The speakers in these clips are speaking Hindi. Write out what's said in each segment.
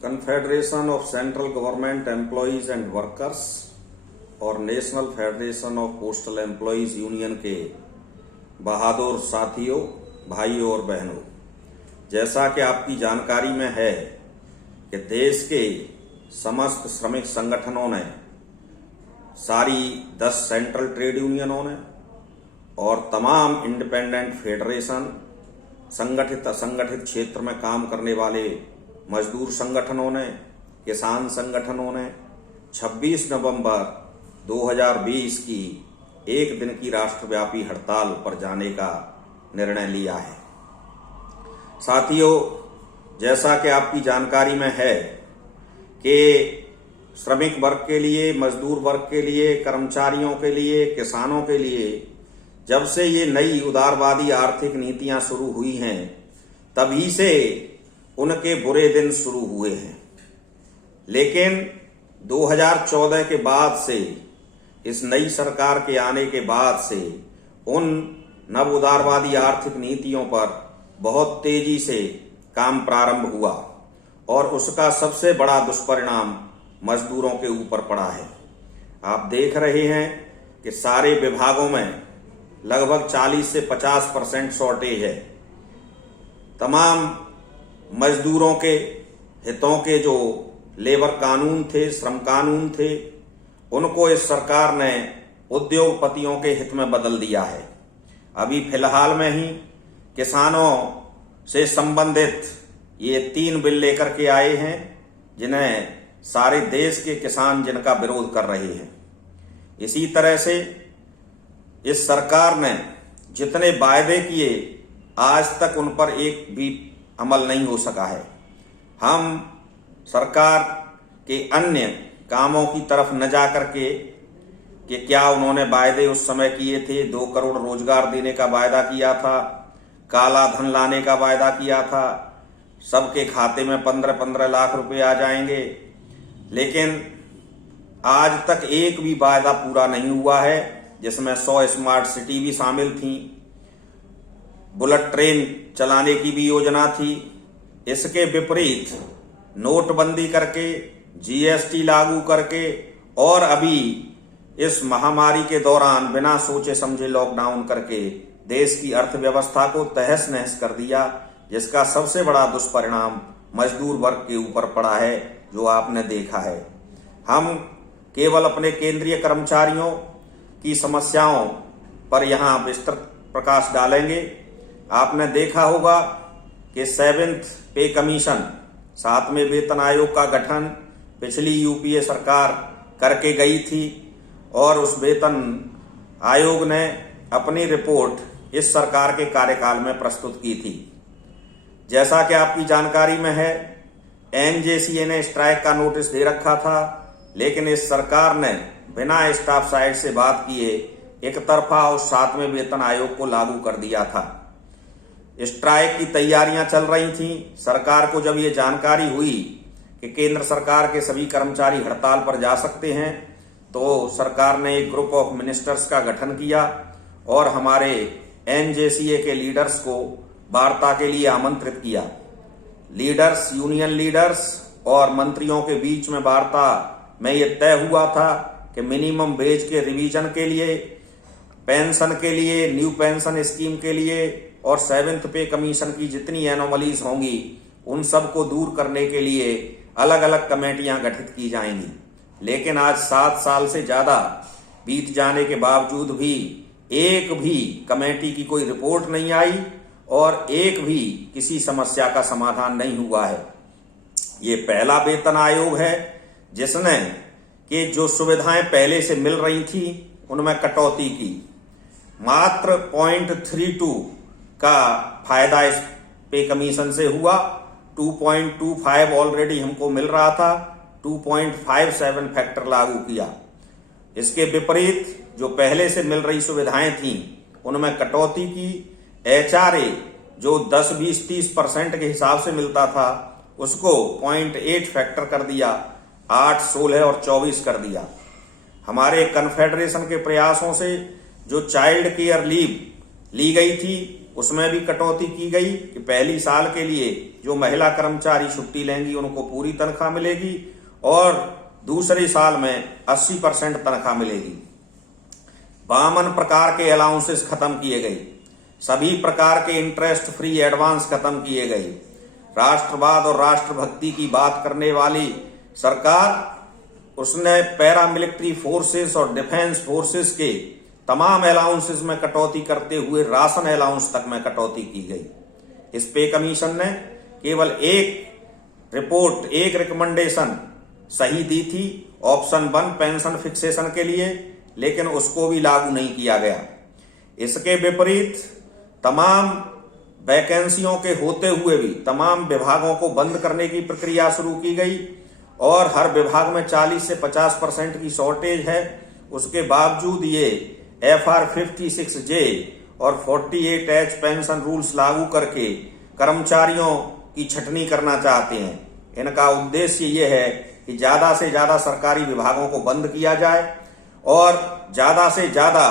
Confederation of central government employees and workers और national federation of postal employees union के बहादुर साथियों, भाइयों और बहनों, जैसा कि आपकी जानकारी में है कि देश के समस्त श्रमिक संगठनों ने, सारी 10 सेंट्रल ट्रेड यूनियनों ने और तमाम इंडिपेंडेंट फेडरेशन, संगठित असंगठित क्षेत्र में काम करने वाले मजदूर संगठनों ने, किसान संगठनों ने 26 नवंबर 2020 की एक दिन की राष्ट्रव्यापी हड़ताल पर जाने का निर्णय लिया है। साथियों, जैसा कि आपकी जानकारी में है कि श्रमिक वर्ग के लिए, मजदूर वर्ग के लिए, कर्मचारियों के लिए, किसानों के लिए जब से ये नई उदारवादी आर्थिक नीतियां शुरू हुई हैं, तभी से उनके बुरे दिन शुरू हुए हैं। लेकिन 2014 के बाद से, इस नई सरकार के आने के बाद से उन नव उदारवादी आर्थिक नीतियों पर बहुत तेजी से काम प्रारंभ हुआ और उसका सबसे बड़ा दुष्परिणाम मजदूरों के ऊपर पड़ा है। आप देख रहे हैं कि सारे विभागों में लगभग 40 से 50% शॉर्टेज है। तमाम मजदूरों के हितों के जो लेबर कानून थे, श्रम कानून थे, उनको इस सरकार ने उद्योगपतियों के हित में बदल दिया है। अभी फिलहाल में ही किसानों से संबंधित ये 3 बिल लेकर के आए हैं, जिन्हें सारे देश के किसान जिनका विरोध कर रहे हैं। इसी तरह से इस सरकार ने जितने वायदे किए, आज तक उन पर एक भी अमल नहीं हो सका है। हम सरकार के अन्य कामों की तरफ न जा करके कि क्या उन्होंने वायदे उस समय किए थे, 2 करोड़ रोजगार देने का वायदा किया था, काला धन लाने का वायदा किया था, सबके खाते में 15-15 लाख रुपए आ जाएंगे, लेकिन आज तक एक भी वायदा पूरा नहीं हुआ है, जिसमें 100 स्मार्ट सिटी भी शामिल थी, बुलेट ट्रेन चलाने की भी योजना थी। इसके विपरीत नोटबंदी करके, जीएसटी लागू करके और अभी इस महामारी के दौरान बिना सोचे समझे लॉकडाउन करके देश की अर्थव्यवस्था को तहस नहस कर दिया, जिसका सबसे बड़ा दुष्परिणाम मजदूर वर्ग के ऊपर पड़ा है, जो आपने देखा है। हम केवल अपने केंद्रीय कर्मचारियों की समस्याओं पर यहाँ विस्तृत प्रकाश डालेंगे। आपने देखा होगा कि 7th पे कमीशन, 7वें वेतन आयोग का गठन पिछली यूपीए सरकार करके गई थी और उस वेतन आयोग ने अपनी रिपोर्ट इस सरकार के कार्यकाल में प्रस्तुत की थी। जैसा कि आपकी जानकारी में है, एनजेसीए ने स्ट्राइक का नोटिस दे रखा था, लेकिन इस सरकार ने बिना स्टाफ साइड से बात किए एक तरफा उस 7वें वेतन आयोग को लागू कर दिया था। स्ट्राइक की तैयारियां चल रही थी। सरकार को जब ये जानकारी हुई कि केंद्र सरकार के सभी कर्मचारी हड़ताल पर जा सकते हैं, तो सरकार ने एक ग्रुप ऑफ मिनिस्टर्स का गठन किया और हमारे एनजेसीए के लीडर्स को वार्ता के लिए आमंत्रित किया। लीडर्स, यूनियन लीडर्स और मंत्रियों के बीच में वार्ता में ये तय हुआ था कि मिनिमम वेज के रिवीजन के लिए, पेंशन के लिए, न्यू पेंशन स्कीम के लिए और 7th पे कमीशन की जितनी एनोमलीज होंगी, उन सब को दूर करने के लिए अलग अलग कमेटियां गठित की जाएंगी। लेकिन आज 7 साल से ज्यादा बीत जाने के बावजूद भी एक भी कमेटी की कोई रिपोर्ट नहीं आई और एक भी किसी समस्या का समाधान नहीं हुआ है। ये पहला वेतन आयोग है जिसने कि जो सुविधाएं पहले से मिल रही थी उनमें कटौती की। मात्र 0.32 का फायदा इस पे कमीशन से हुआ। 2.25 ऑलरेडी हमको मिल रहा था, 2.57 फैक्टर लागू किया। इसके विपरीत जो पहले से मिल रही सुविधाएं थीं उनमें कटौती की। एचआरए जो 10, 20, 30% के हिसाब से मिलता था उसको 0.8 फैक्टर कर दिया, 8, 16 और 24 कर दिया। हमारे कन्फेडरेशन के प्रयासों से जो चाइल्ड केयर लीव ली गई थी उसमें भी कटौती की गई कि पहली साल के लिए जो महिला कर्मचारी छुट्टी लेंगी उनको पूरी तनख्वाह मिलेगी और दूसरे साल में 80% तनख्वाह मिलेगी। 52 प्रकार के अलाउंसेस खत्म किए गए, सभी प्रकार के इंटरेस्ट फ्री एडवांस खत्म किए गए। राष्ट्रवाद और राष्ट्रभक्ति की बात करने वाली सरकार, उसने पैरामिलिट्री फोर्सेस और डिफेंस फोर्सेस के तमाम अलाउंसेस में कटौती करते हुए राशन अलाउंस तक में कटौती की गई। इस पे कमीशन ने केवल एक रिपोर्ट, एक रिकमेंडेशन सही दी थी, ऑप्शन 1 पेंशन फिक्सेशन के लिए, लेकिन उसको भी लागू नहीं किया गया। इसके विपरीत तमाम वैकेंसियों के होते हुए भी तमाम विभागों को बंद करने की प्रक्रिया शुरू की गई और हर विभाग में 40 से 50% की शॉर्टेज है। उसके बावजूद ये FR 56J और 48H पेंशन रूल्स लागू करके कर्मचारियों की छटनी करना चाहते हैं। इनका उद्देश्य ये है कि ज्यादा से ज्यादा सरकारी विभागों को बंद किया जाए और ज्यादा से ज्यादा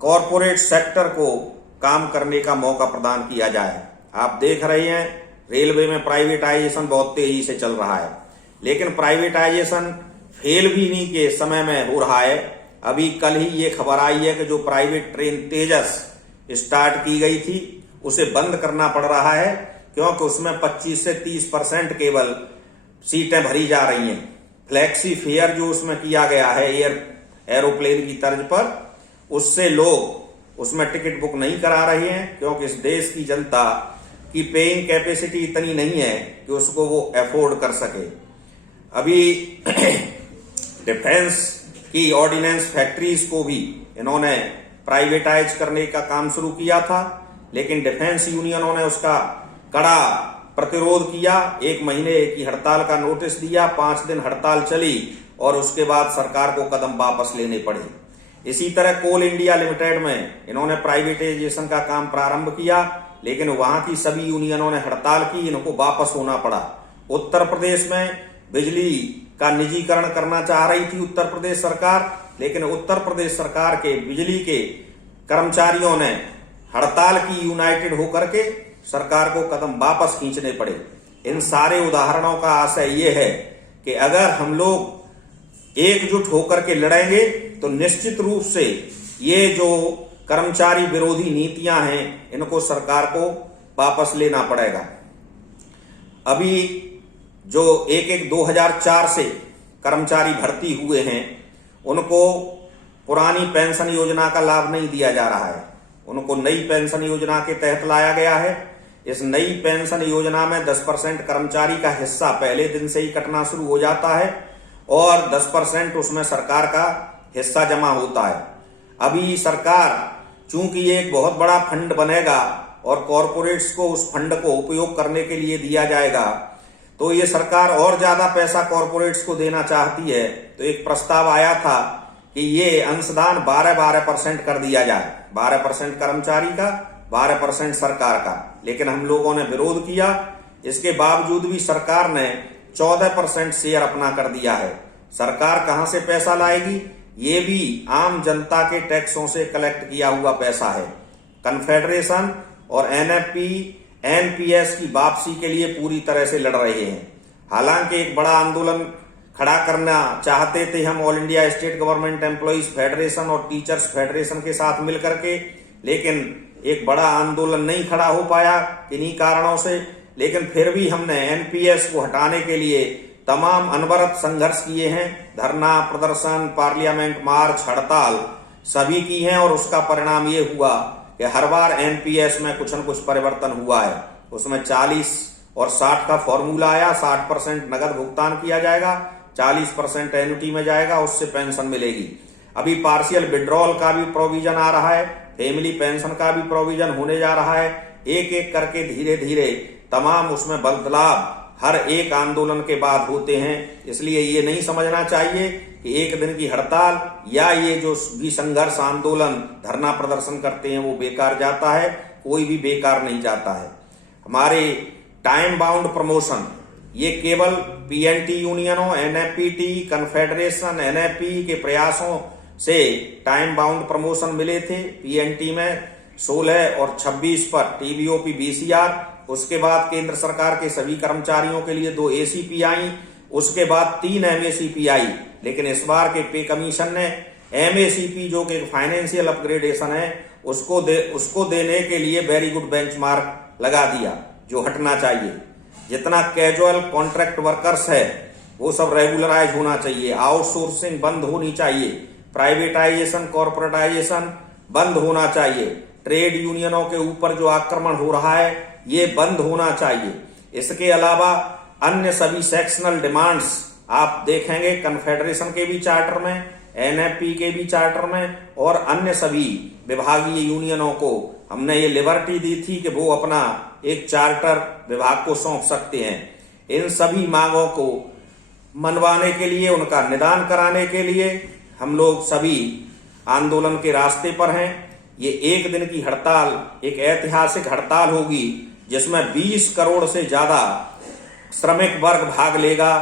कॉरपोरेट सेक्टर को काम करने का मौका प्रदान किया जाए। आप देख रहे हैं रेलवे में प्राइवेटाइजेशन बहुत तेजी से चल रहा है, लेकिन प्राइवेटाइजेशन फेल भी नहीं के समय में हो रहा है। अभी कल ही ये खबर आई है कि जो प्राइवेट ट्रेन तेजस स्टार्ट की गई थी उसे बंद करना पड़ रहा है, क्योंकि उसमें 25 से 30% केवल सीटें भरी जा रही हैं। फ्लैक्सी फेयर जो उसमें किया गया है एरोप्लेन की तर्ज पर, उससे लोग उसमें टिकट बुक नहीं करा रहे हैं, क्योंकि इस देश की जनता की पेइंग कैपेसिटी इतनी नहीं है कि उसको वो अफोर्ड कर सके। अभी डिफेंस की ऑर्डिनेंस फैक्ट्रीज को भी इन्होंने प्राइवेटाइज करने का काम शुरू किया था, लेकिन डिफेंस यूनियनों ने उसका कड़ा प्रतिरोध किया। 1 महीने की हड़ताल का नोटिस दिया, 5 दिन हड़ताल चली और उसके बाद सरकार को कदम वापस लेने पड़े। इसी तरह कोल इंडिया लिमिटेड में इन्होंने प्राइवेटाइजेशन का काम प्रारंभ किया, लेकिन वहां की सभी यूनियनों ने हड़ताल की, इनको वापस होना पड़ा। उत्तर प्रदेश में बिजली का निजीकरण करना चाह रही थी उत्तर प्रदेश सरकार, लेकिन उत्तर प्रदेश सरकार के बिजली के कर्मचारियों ने हड़ताल की, यूनाइटेड होकर के सरकार को कदम वापस खींचने पड़े। इन सारे उदाहरणों का आशय ये है कि अगर हम लोग एकजुट होकर के लड़ेंगे तो निश्चित रूप से ये जो कर्मचारी विरोधी नीतियां हैं इनको सरकार को वापस लेना पड़ेगा। अभी जो 2004 से कर्मचारी भर्ती हुए हैं उनको पुरानी पेंशन योजना का लाभ नहीं दिया जा रहा है, उनको नई पेंशन योजना के तहत लाया गया है। इस नई पेंशन योजना में 10% कर्मचारी का हिस्सा पहले दिन से ही कटना शुरू हो जाता है और 10% उसमें सरकार का हिस्सा जमा होता है। अभी सरकार, चूंकि एक बहुत बड़ा फंड बनेगा और कॉरपोरेट्स को उस फंड को उपयोग करने के लिए दिया जाएगा, तो ये सरकार और ज्यादा पैसा कॉरपोरेट्स को देना चाहती है। तो एक प्रस्ताव आया था कि ये अंशदान 12% कर दिया जाए, 12% कर्मचारी का, 12% सरकार का, लेकिन हम लोगों ने विरोध किया। इसके बावजूद भी सरकार ने 14% शेयर अपना कर दिया है। सरकार कहां से पैसा लाएगी? ये भी आम जनता के टैक्सों से कलेक्ट किया हुआ पैसा है। कन्फेडरेशन और NFP, NPS की वापसी के लिए पूरी तरह से लड़ रहे हैं। हालांकि एक बड़ा आंदोलन खड़ा करना चाहते थे हम all India state government employees federation और टीचर्स फेडरेशन के साथ मिलकर के, लेकिन एक बड़ा आंदोलन नहीं खड़ा हो पाया किन्हीं कारणों से। लेकिन फिर भी हमने NPS को हटाने के लिए तमाम अनवरत संघर्ष किए हैं, धरना प्रदर्शन, पार्लियामेंट मार्च, हड़ताल सभी की हैं और उसका परिणाम ये हुआ कि हर बार NPS में कुछ न कुछ परिवर्तन हुआ है। उसमें 40 और 60 का फॉर्मूला आया, 60% नगद भुगतान किया जाएगा, 40% एन्युटी में जाएगा, उससे पेंशन मिलेगी। अभी पार्शियल विड्रॉल का भी प्रोविजन आ रहा है, फैमिली पेंशन का भी प्रोविजन होने जा रहा है। एक एक करके धीरे धीरे तमाम उसमें बदलाव हर एक आंदोलन के बाद होते हैं। इसलिए ये नहीं समझना चाहिए कि एक दिन की हड़ताल या ये जो भी संघर्ष आंदोलन धरना प्रदर्शन करते हैं वो बेकार जाता है। कोई भी बेकार नहीं जाता है। हमारे टाइम बाउंड प्रमोशन ये केवल PNT यूनियनों, NFPT, कन्फेडरेशन, NFP के प्रयासों से टाइम बाउंड प्रमोशन मिले थे। PNT में 16 और 26 पर TBOP BCR, उसके बाद केंद्र सरकार के सभी कर्मचारियों के लिए 2 ACP आई, उसके बाद 3 MACP आई। लेकिन इस बार के पे कमीशन ने MACP जो कि फाइनेंशियल अपग्रेडेशन है उसको देने के लिए वेरी गुड बेंचमार्क लगा दिया, जो हटना चाहिए। जितना कैजुअल कॉन्ट्रैक्ट वर्कर्स है वो सब रेगुलराइज होना चाहिए, आउटसोर्सिंग बंद होनी चाहिए, प्राइवेटाइजेशन कॉर्पोरेटाइजेशन बंद होना चाहिए, ट्रेड यूनियनों के ऊपर जो आक्रमण हो रहा है ये बंद होना चाहिए। इसके अलावा अन्य सभी सेक्शनल डिमांड्स आप देखेंगे कन्फेडरेशन के भी चार्टर में, NFP के भी चार्टर में और अन्य सभी विभागीय यूनियनों को हमने ये लिबर्टी दी थी कि वो अपना एक चार्टर विभाग को सौंप सकते हैं। इन सभी मांगों को मनवाने के लिए, उनका निदान कराने के लिए हम लोग सभी आंदोलन के रास्ते पर हैं। ये एक दिन की हड़ताल एक ऐतिहासिक हड़ताल होगी जिसमें 20 करोड़ से ज्यादा श्रमिक वर्ग भाग लेगा।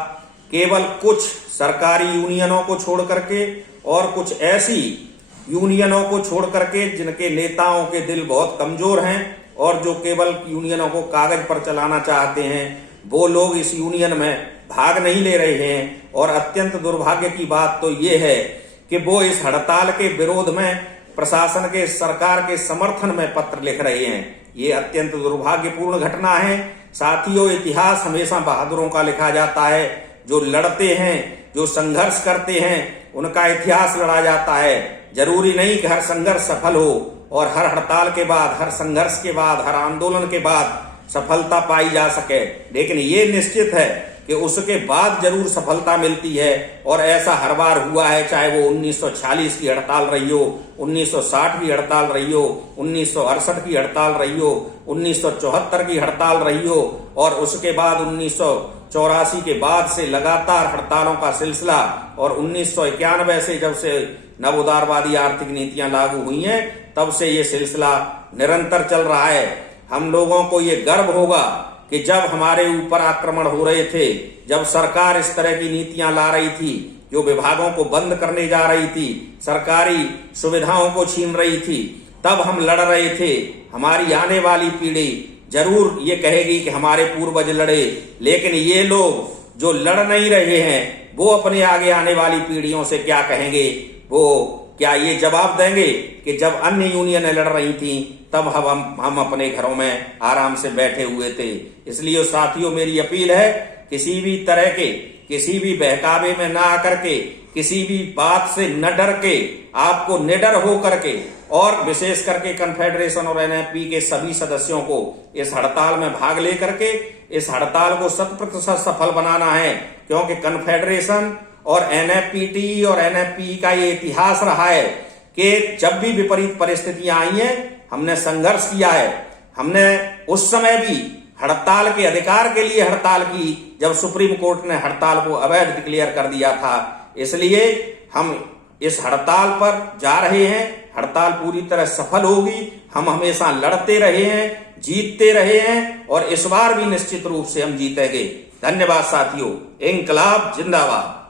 केवल कुछ सरकारी यूनियनों को छोड़ करके और कुछ ऐसी यूनियनों को छोड़ करके जिनके नेताओं के दिल बहुत कमजोर हैं और जो केवल यूनियनों को कागज पर चलाना चाहते हैं, वो लोग इस यूनियन में भाग नहीं ले रहे हैं। और अत्यंत दुर्भाग्य की बात तो ये है कि वो इस हड़ताल के विरोध में प्रशासन के, सरकार के समर्थन में पत्र लिख रहे हैं। ये अत्यंत दुर्भाग्यपूर्ण घटना है। साथियों, इतिहास हमेशा बहादुरों का लिखा जाता है। जो लड़ते हैं, जो संघर्ष करते हैं, उनका इतिहास लड़ा जाता है। जरूरी नहीं कि हर संघर्ष सफल हो और हर हड़ताल के बाद, हर संघर्ष के बाद, हर आंदोलन के बाद सफलता पाई जा सके, लेकिन ये निश्चित है कि उसके बाद जरूर सफलता मिलती है। और ऐसा हर बार हुआ है, चाहे वो 1946 की हड़ताल रही हो, 1960 की हड़ताल रही हो, 1968 की हड़ताल रही हो, 1974 की हड़ताल रही हो और उसके बाद 1984 के बाद से लगातार हड़तालों का सिलसिला, और 1991 से जब से नव उदारवादी आर्थिक नीतियां लागू हुई हैं तब से ये सिलसिला निरंतर चल रहा है। हम लोगों को ये गर्व होगा कि जब हमारे ऊपर आक्रमण हो रहे थे, जब सरकार इस तरह की नीतियां ला रही थी जो विभागों को बंद करने जा रही थी, सरकारी सुविधाओं को छीन रही थी, तब हम लड़ रहे थे। हमारी आने वाली पीढ़ी जरूर ये कहेगी कि हमारे पूर्वज लड़े, लेकिन ये लोग जो लड़ नहीं रहे हैं वो अपने आगे आने वाली पीढ़ियों से क्या कहेंगे? वो क्या ये जवाब देंगे कि जब अन्य यूनियनें लड़ रही थी तब हम अपने घरों में आराम से बैठे हुए थे? इसलिए साथियों, मेरी अपील है, किसी भी तरह के, किसी भी बहकावे में ना आकर के, किसी भी बात से न डर के, आपको निडर हो करके और विशेष करके कन्फेडरेशन और NFP के सभी सदस्यों को इस हड़ताल में भाग लेकर के इस हड़ताल को 100% सफल बनाना है। क्योंकि कन्फेडरेशन और NFPT और NFP का ये इतिहास रहा है कि जब भी विपरीत परिस्थितियां आई हैं हमने संघर्ष किया है। हमने उस समय भी हड़ताल के अधिकार के लिए हड़ताल की, जब सुप्रीम कोर्ट ने हड़ताल को अवैध डिक्लेयर कर दिया था। इसलिए हम इस हड़ताल पर जा रहे हैं। हड़ताल पूरी तरह सफल होगी। हम हमेशा लड़ते रहे हैं, जीतते रहे हैं और इस बार भी निश्चित रूप से हम जीतेंगे। धन्यवाद साथियों। इंकलाब जिंदाबाद।